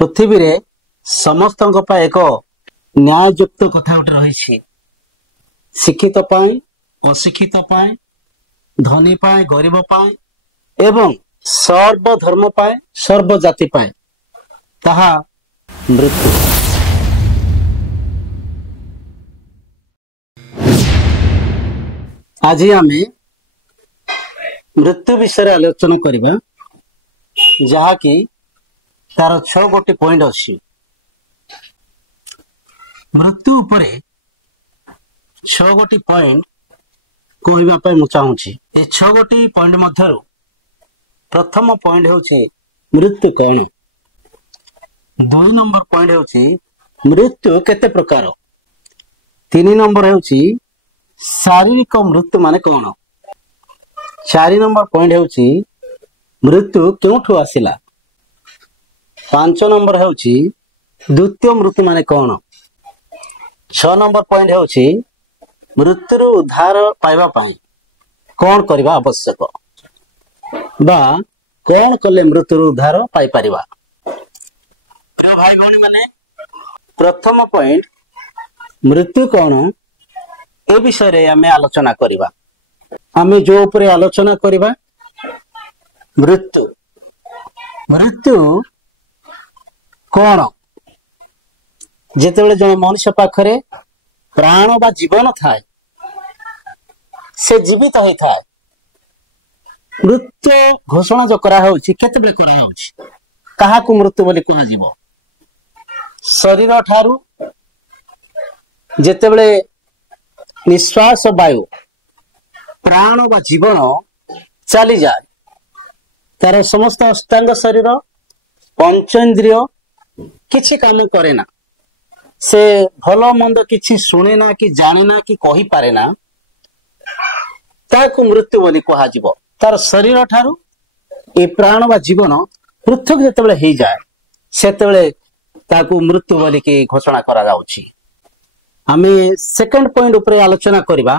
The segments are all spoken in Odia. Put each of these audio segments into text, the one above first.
पृथ्वी रे समस्त एक न्याययुक्त कथा गोटे रही शिक्षित अशिक्षित धनी गरीब एवं सर्वधर्म सर्वजाति ताहा मृत्यु। आज आमे मृत्यु विषय आलोचना करिबा जहा कि तार 6 गोटी पॉइंट अछि। मृत्यु उपरे 6 गोटी पॉइंट कहबा पय मु चाहूची। ए 6 गोटी पॉइंट मध्यरु प्रथम पॉइंट होछि मृत्यु कौन। 2 नंबर पॉइंट होछि मृत्यु केते प्रकार। 3 नंबर होछि शारीरिक मृत्यु माने कौन। 4 नंबर पॉइंट होछि मृत्यु क्योंठु आसिला। 5 नंबर होछि द्वितीय मृत्यु माने कौन। 6 नंबर पॉइंट होछि मृत्यु उद्धार पाइबा पाई कौन करबा आवश्यक बा कौन कले मृत्यु उद्धार पाई परिबा। भाई भौणी माने प्रथम पॉइंट मृत्यु कौन ए विषय रे हमें आलोचना करिबा। हमें जो ऊपर आलोचना करिबा मृत्यु मृत्यु कौन। जेतेबेले जन मनुष्य पाखरे प्राण बा जीवन थाए से जीवित होई थाए मृत्यु घोषणा जो करा होछि केतेबेले करा होछि काहा को मृत्यु बोली कहा जीवो। शरीर ठारू जेतेबेले निश्वास वायु प्राण बा जीवन चली जाए तार समस्त अष्टांग शरीर पंचेंद्रिय किछि काम करे ना से भलो मंद किछि सुने ना कि जाने ना कि कहि पारे ना ताको मृत्यु बोली कहा जीवो। तार शरीर ठारू ए प्राण बा जीवन पृथक जेतेबेले हे जाए सेतेबेले ताको मृत्यु बोली के घोषणा करा जाउछि। आमे सेकंड पॉइंट ऊपर आलोचना करिबा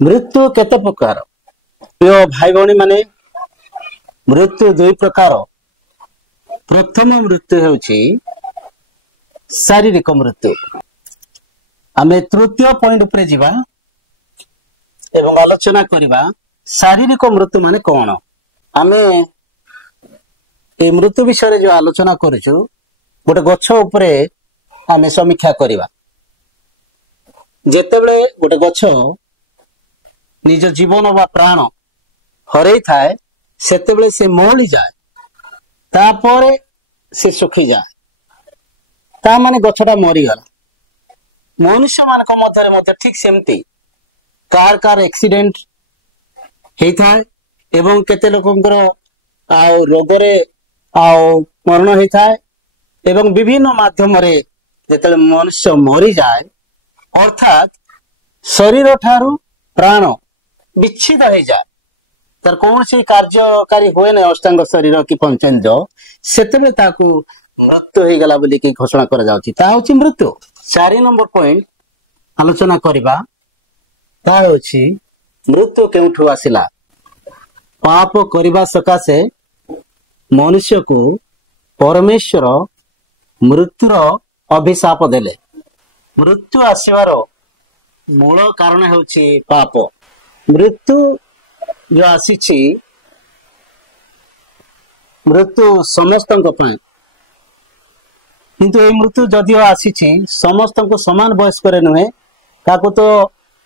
मृत्यु केते प्रकार। प्रिय भाई भौणी माने मृत्यु 2 प्रकार। प्रथम मृत्यु हेउछि शारीरिक मृत्यु। आमे तृतीय पॉइंट ऊपर जिबा एवं आलोचना करिबा शारीरिक मृत्यु माने कोन। आमे ए मृत्यु विषय जो आलोचना करिछु गोटे गछ ऊपर आमे समीक्षा करिबा। जेतेबेले गोटे गछ निज जीवन बा प्राण हरई थाए सेतेबेले से मौली जाए तापर से सुखी जाए ता माने गछटा मरी गला। मनुष्य मानक मध्य ठीक सेमती कार एक्सीडेंट हेई थाए एवं केते लोकंकर आउ रोगरे आउ मरण हेई थाए एवं विभिन्न माध्यम रे जेतेले मनुष्य मरी जाए अर्थात शरीर ठारू प्राण विच्छिन्न हो जाए तार कौन सी कार्यकारी हुए ना अष्टांग शरीर कि पंचेंद्रिय सेतेबेले ताकू मृत्यु हो गला बोली कि घोषणा करा जाउछि ता होछि मृत्यु। 4 नंबर पॉइंट आलोचना करिबा ता होछि मृत्यु केउठु आसिला। पाप करिबा सकाशे मनुष्य को परमेश्वर मृत्युर अभिशाप देले। मृत्यु आसीबार मूल कारण होछि पाप। मृत्यु जो आसीछि मृत्यु समस्त किंतु ए मृत्यु जदियो आसीछि समस्त को समान बयस करे नुहे काको तो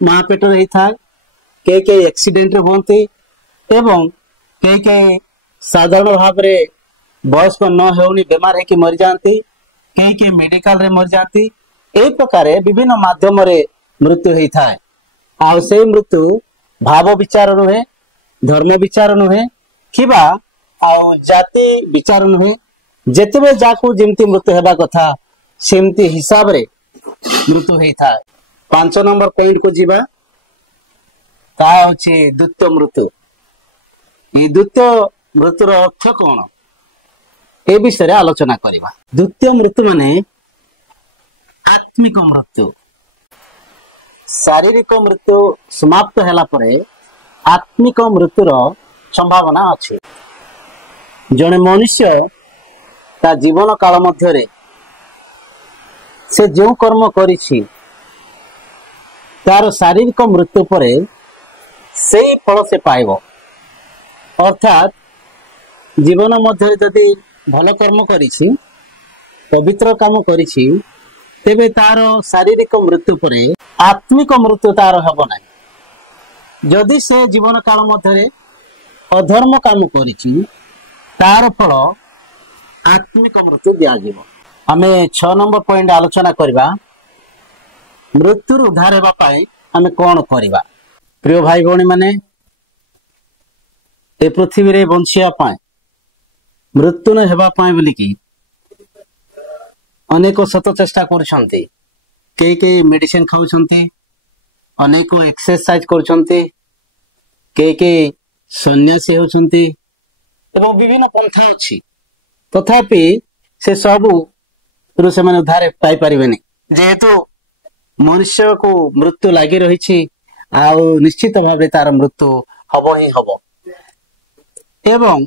मां पेट रे थाए के एक्सीडेंट रे होंती एवं के साधारण भाव रे बयस को न हेउनी बीमार है कि मर जांती के मेडिकल रे मर जांती ए प्रकार विभिन्न माध्यम रे मृत्यु हेई थाए। आ से मृत्यु भाव विचार नुहे धर्म विचार नुहे किबा आउ जाति विचार नुहे जेतेबे जाकू जेमती मृत्यु हेबा कथा सेमती हिसाब रे मृत्यु हेई थाए। 5 नंबर पॉइंट को जीवा ता होछि द्वितीय मृत्यु। ई द्वितीय मृत्युर अर्थ कोन ए विषय रे आलोचना करिबा। द्वितीय मृत्यु माने आत्मिक मृत्यु। शारीरिक मृत्यु समाप्त होला परे आत्मिक मृत्युर संभावना अछि। जने मनुष्य ତା ଜୀବନ କାଳ ମଧ୍ୟରେ ସେ ଯେଉଁ କର୍ମ କରିଛି ତାର ଶାରୀରିକ ମୃତ୍ୟୁ ପରେ ସେଇ ଫଳ ସେ ପାଇବ। ଅର୍ଥାତ୍ ଜୀବନ ମଧ୍ୟରେ ଯଦି ଭଲ କର୍ମ କରିଛି, ପବିତ୍ର କାମ କରିଛି, ତେବେ ତାର ଶାରୀରିକ ମୃତ୍ୟୁ ପରେ ଆତ୍ମିକ ମୃତ୍ୟୁ ତାର ହେବ ନାହିଁ। ଯଦି ସେ ଜୀବନ କାଳ ମଧ୍ୟରେ ଅଧର୍ମ କାମ କରିଛି, ତାର ଫଳ ଆତ୍ମିକ ମୃତ୍ୟୁ ଦିଆଯିବ। ଆମେ 6 ନମ୍ବର ପଏଣ୍ଟ ଆଲୋଚନା କରିବା, ମୃତ୍ୟୁରୁ ଉଦ୍ଧାର ହେବା ପାଇଁ ଆମେ କଣ କରିବା। ପ୍ରିୟ ଭାଇ ଭଉଣୀ ମାନେ, ଏ ପୃଥିବୀରେ ବଞ୍ଚିବା ପାଇଁ, ମୃତ୍ୟୁ ନ ହେବା ପାଇଁ ବୋଲିକି ଅନେକ ଶତ ଚେଷ୍ଟା କରୁଛନ୍ତି। କେହି ମେଡିସିନ ଖାଉଛନ୍ତି, ଅନେକ ଏକ୍ସରସାଇଜ କରୁଛନ୍ତି, କେହି ସନ୍ନ୍ୟାସୀ ହେଉଛନ୍ତି ଏବଂ ବିଭିନ୍ନ ପନ୍ଥା ଅଛି। ତଥାପି ସେ ସବୁରୁ ସେମାନେ ଉଦ୍ଧାର ପାଇପାରିବେନି, ଯେହେତୁ ମନୁଷ୍ୟକୁ ମୃତ୍ୟୁ ଲାଗି ରହିଛି, ଆଉ ନିଶ୍ଚିତ ଭାବରେ ତାର ମୃତ୍ୟୁ ହବ ହିଁ ହବ। ଏବଂ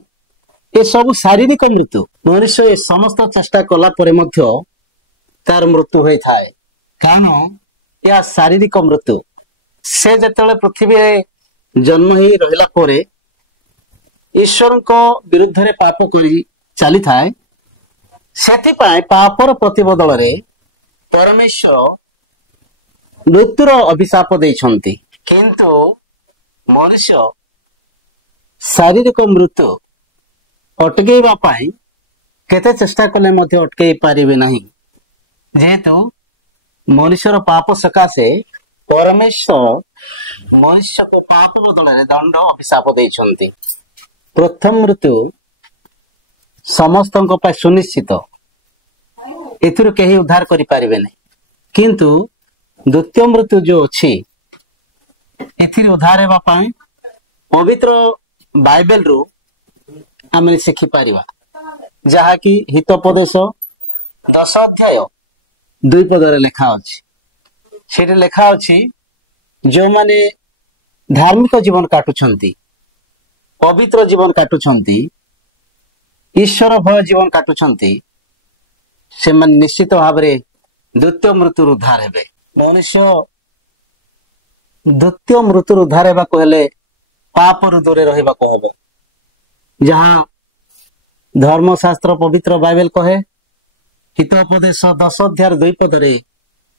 ଏସବୁ ଶାରୀରିକ ମୃତ୍ୟୁ, ମନୁଷ୍ୟ ଏ ସମସ୍ତ ଚେଷ୍ଟା କଲା ପରେ ମଧ୍ୟ ତାର ମୃତ୍ୟୁ ହୋଇଥାଏ, କାରଣ ଏହା ଶାରୀରିକ ମୃତ୍ୟୁ। ସେ ଯେତେବେଳେ ପୃଥିବୀରେ ଜନ୍ମ ହେଇ ରହିଲା ପରେ ଈଶ୍ୱରଙ୍କ ବିରୁଦ୍ଧରେ ପାପ କରି ଚାଲିଥାଏ, ସେଥିପାଇଁ ପାପର ପ୍ରତିବଦଳରେ ପରମେଶ୍ୱର ମୃତ୍ୟୁର ଅଭିଶାପ ଦେଇଛନ୍ତି। କିନ୍ତୁ ମନୁଷ୍ୟ ଶାରୀରିକ ମୃତ୍ୟୁ ଅଟକେଇବା ପାଇଁ କେତେ ଚେଷ୍ଟା କଲେ ମଧ୍ୟ ଅଟକେଇ ପାରିବେ ନାହିଁ, ଯେହେତୁ ମନୁଷ୍ୟର ପାପ ସକାଶେ ପରମେଶ୍ୱର ମନୁଷ୍ୟକୁ ପାପ ବଦଳରେ ଦଣ୍ଡ ଅଭିଶାପ ଦେଇଛନ୍ତି। ପ୍ରଥମ ମୃତ୍ୟୁ ସମସ୍ତଙ୍କ ପାଇଁ ସୁନିଶ୍ଚିତ, ଏଥିରୁ କେହି ଉଦ୍ଧାର କରିପାରିବେ ନାହିଁ। କିନ୍ତୁ ଦ୍ୱିତୀୟ ମୃତ୍ୟୁ ଯୋଉ ଅଛି, ଏଥିରେ ଉଦ୍ଧାର ହେବା ପାଇଁ ପବିତ୍ର ବାଇବେଲରୁ ଆମେ ଶିଖିପାରିବା, ଯାହାକି ହିତୋପଦେଶ 10 ଅଧ୍ୟାୟ 2 ପଦରେ ଲେଖା ଅଛି। ସେଠି ଲେଖା ଅଛି, ଯେଉଁମାନେ ଧାର୍ମିକ ଜୀବନ କାଟୁଛନ୍ତି, ପବିତ୍ର ଜୀବନ କାଟୁଛନ୍ତି, ଈଶ୍ୱର ଭୟ ଜୀବନ କାଟୁଛନ୍ତି, ସେମାନେ ନିଶ୍ଚିତ ଭାବରେ ଦ୍ୱିତୀୟ ମୃତ୍ୟୁରୁ ଉଦ୍ଧାର ହେବେ। ମନୁଷ୍ୟ ଦ୍ୱିତୀୟ ମୃତ୍ୟୁରୁ ଉଦ୍ଧାର ହେବାକୁ ହେଲେ ପାପରୁ ଦୂରେ ରହିବାକୁ ହେବ, ଯାହା ଧର୍ମଶାସ୍ତ୍ର ପବିତ୍ର ବାଇବେଲ କହେ। ହିତୋପଦେଶ 10 ଅଧ୍ୟାୟ 2 ପଦରେ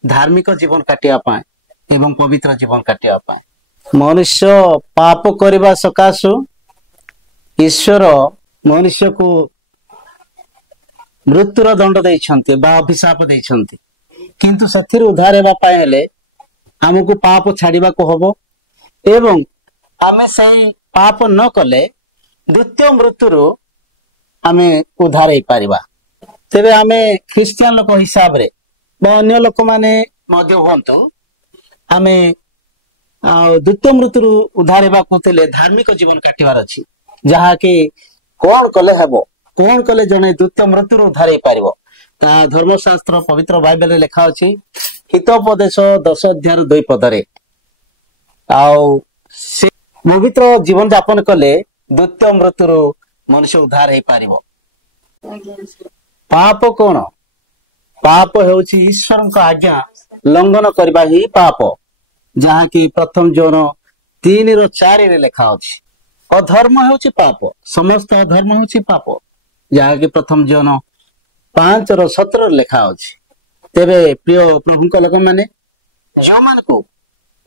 ଧାର୍ମିକ ଜୀବନ କାଟିବା ପାଇଁ ଏବଂ ପବିତ୍ର ଜୀବନ କାଟିବା ପାଇଁ। ମନୁଷ୍ୟ ପାପ କରିବା ସକାଶୁ ଈଶ୍ୱର ମନୁଷ୍ୟକୁ ମୃତ୍ୟୁର ଦଣ୍ଡ ଦେଇଛନ୍ତି ବା ଅଭିଶାପ ଦେଇଛନ୍ତି। କିନ୍ତୁ ସେଥିରୁ ଉଦ୍ଧାର ହେବା ପାଇଁ ହେଲେ ଆମକୁ ପାପ ଛାଡିବାକୁ ହବ ଏବଂ ଆମେ ସେହି ପାପ ନ କଲେ ଦ୍ୱିତୀୟ ମୃତ୍ୟୁରୁ ଆମେ ଉଦ୍ଧାର ହେଇପାରିବା। ତେବେ ଆମେ ଖ୍ରୀଷ୍ଟିଆନ ଲୋକ ହିସାବରେ ବା ଅନ୍ୟ ଲୋକମାନେ ମଧ୍ୟ ହୁଅନ୍ତୁ, ଆମେ ଦ୍ୱିତୀୟ ମୃତ୍ୟୁରୁ ଉଦ୍ଧାର ହେବାକୁ ଥିଲେ ଧାର୍ମିକ ଜୀବନ କାଟିବାର ଅଛି। ଯାହାକି କଣ କଲେ ହେବ, କଣ କଲେ ଜଣେ ଦ୍ୱିତୀୟ ମୃତ୍ୟୁରୁ ଉଦ୍ଧାର ହେଇପାରିବ, ତା ଧର୍ମଶାସ୍ତ୍ର ପବିତ୍ର ବାଇବେଲରେ ଲେଖା ଅଛି। ହିତୋପଦେଶ 10 ଅଧ୍ୟାୟ 2 ପଦରେ, ଆଉ ସେ ପବିତ୍ର ଜୀବନ ଯାପନ କଲେ ଦ୍ୱିତୀୟ ମୃତ୍ୟୁରୁ ମନୁଷ୍ୟ ଉଦ୍ଧାର ହେଇପାରିବ। ପାପ କଣ? ପାପ ହେଉଛି ଈଶ୍ୱରଙ୍କ ଆଜ୍ଞା ଲଙ୍ଘନ କରିବା ହିଁ ପାପ, ଯାହାକି ପ୍ରଥମ ଜୋନ 3:4 ଲେଖା ଅଛି। ଅଧର୍ମ ହେଉଛି ପାପ, ସମସ୍ତ ଅଧର୍ମ ହେଉଛି ପାପ, ଯାହାକି ପ୍ରଥମ ଜୋନ 5:17 ଲେଖା ଅଛି। ତେବେ ପ୍ରିୟ ପ୍ରଭୁଙ୍କ ଲୋକମାନେ, ଯେଉଁମାନଙ୍କୁ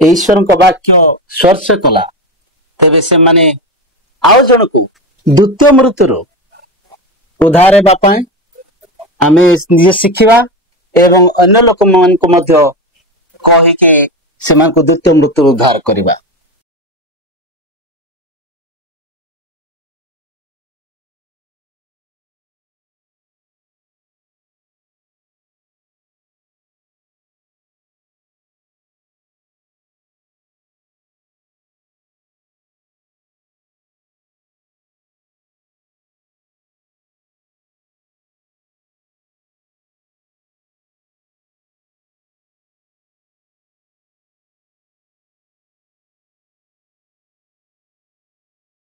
ଈଶ୍ୱରଙ୍କ ବାକ୍ୟ ସ୍ପର୍ଶ କଲା, ତେବେ ସେମାନେ ଆଉ ଜଣକୁ ଦ୍ୱିତୀୟ ମୃତ୍ୟୁରୁ ଉଦ୍ଧାର ହେବା ପାଇଁ ଆମେ ନିଜେ ଶିଖିବା ଏବଂ ଅନ୍ୟ ଲୋକମାନଙ୍କୁ ମଧ୍ୟ କହିକି ସେମାନଙ୍କୁ ଦ୍ୱିତୀୟ ମୃତ୍ୟୁରୁ ଉଦ୍ଧାର କରିବା।